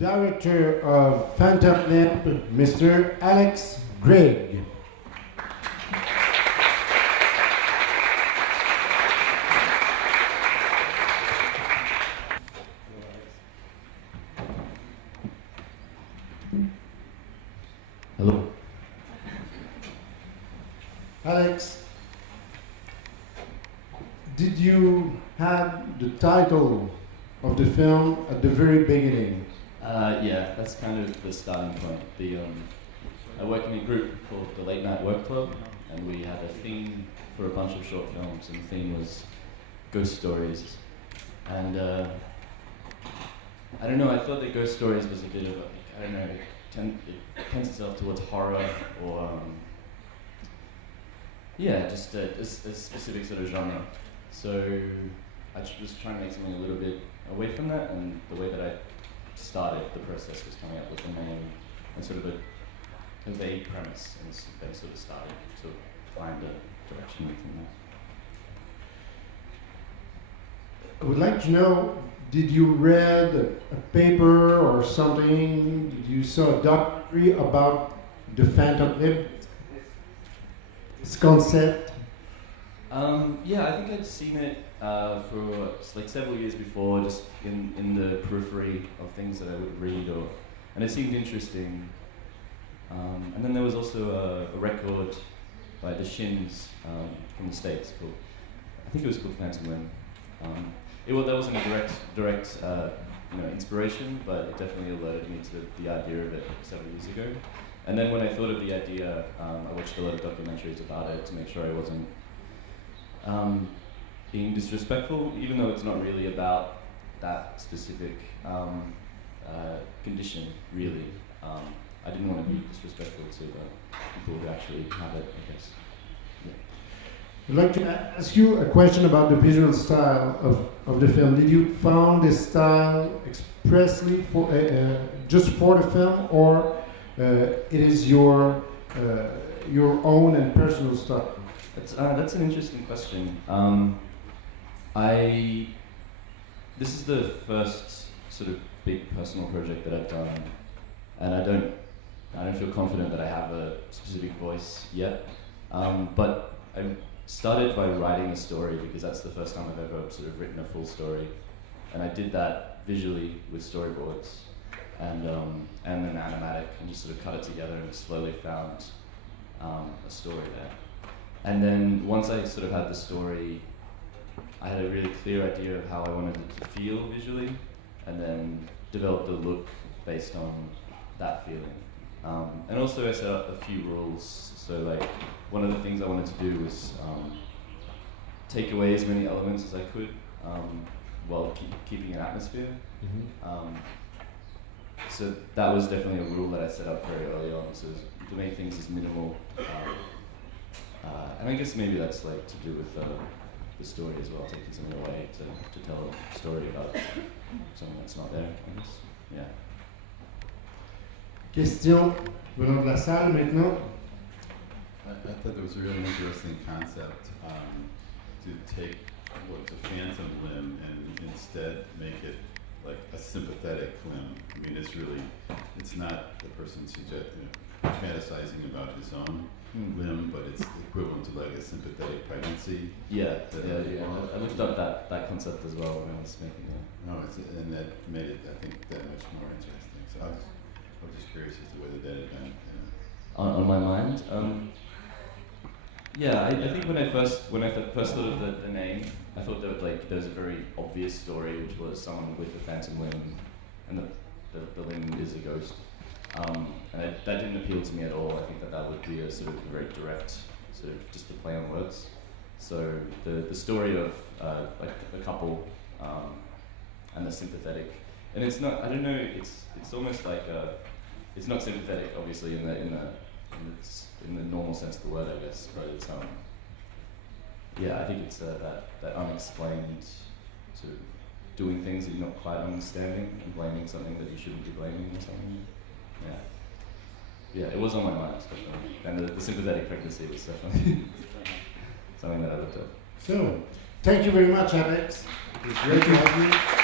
director of Phantom Limb, Mr. Alex Grigg. Hello. Alex, did you have the title of the film at the very beginning? Yeah, that's kind of the starting point. I work in a group called the Late Night Work Club, and we had a theme for a bunch of short films, and the theme was ghost stories. And I don't know, I thought that ghost stories was a bit of a, I don't know, it tends itself towards horror or, yeah, just a specific sort of genre. So I was trying to make something a little bit away from that, and the way that I started the process was coming up with the name and sort of a vague premise, and then sort of started to find a direction within that. I would like to know, did you read a paper or something? Did you saw a documentary about the Phantom Limb? Its concept? Yeah, I think I'd seen it for like several years before, just in the periphery of things that I would read, and it seemed interesting. And then there was also a record by the Shins from the States called, I think it was called Phantom Limb. That wasn't a direct inspiration, but it definitely alerted me to the idea of it several years ago. And then when I thought of the idea, I watched a lot of documentaries about it to make sure I wasn't being disrespectful, even though it's not really about that specific condition, really. I didn't want to be disrespectful to people who actually have it, I guess. Yeah. I'd like to ask you a question about the visual style of the film. Did you found this style expressly for just for the film, or it is your own and personal style? That's an interesting question. This is the first sort of big personal project that I've done, and I don't feel confident that I have a specific voice yet. But I started by writing a story because that's the first time I've ever sort of written a full story, and I did that visually with storyboards and an animatic, and just sort of cut it together and slowly found a story there. And then once I sort of had the story, I had a really clear idea of how I wanted it to feel visually, and then developed a look based on that feeling. And also I set up a few rules. So like one of the things I wanted to do was take away as many elements as I could while keeping an atmosphere. Mm-hmm. So that was definitely a rule that I set up very early on. So to make things as minimal. And I guess maybe that's like to do with the story as well, taking something away to tell a story about something that's not there, I guess. Yeah. Question venant de la salle maintenant. I thought that was a really interesting concept to take what's a phantom limb and instead make it like a sympathetic limb. I mean, it's not the person fantasizing about his own limb, but it's equivalent to like a sympathetic pregnancy. Yeah. I looked up that concept as well when I was making it. And that made it, I think, that much more interesting. So I was just curious as to whether that had been on my mind. Yeah, I think when I first thought of the name, I thought that there was a very obvious story, which was someone with a phantom limb, and the limb is a ghost. And that didn't appeal to me at all. I think that would be a sort of very direct, sort of just a play on words. So the story of like a couple and the sympathetic, and it's not, I don't know, it's almost like it's not sympathetic, obviously, in the normal sense of the word, I guess, but it's I think it's that unexplained sort of doing things that you're not quite understanding and blaming something that you shouldn't be blaming or something. Yeah, it was on my mind, definitely. And the sympathetic pregnancy was definitely something that I looked at. So, thank you very much, Alex. It was great to have you.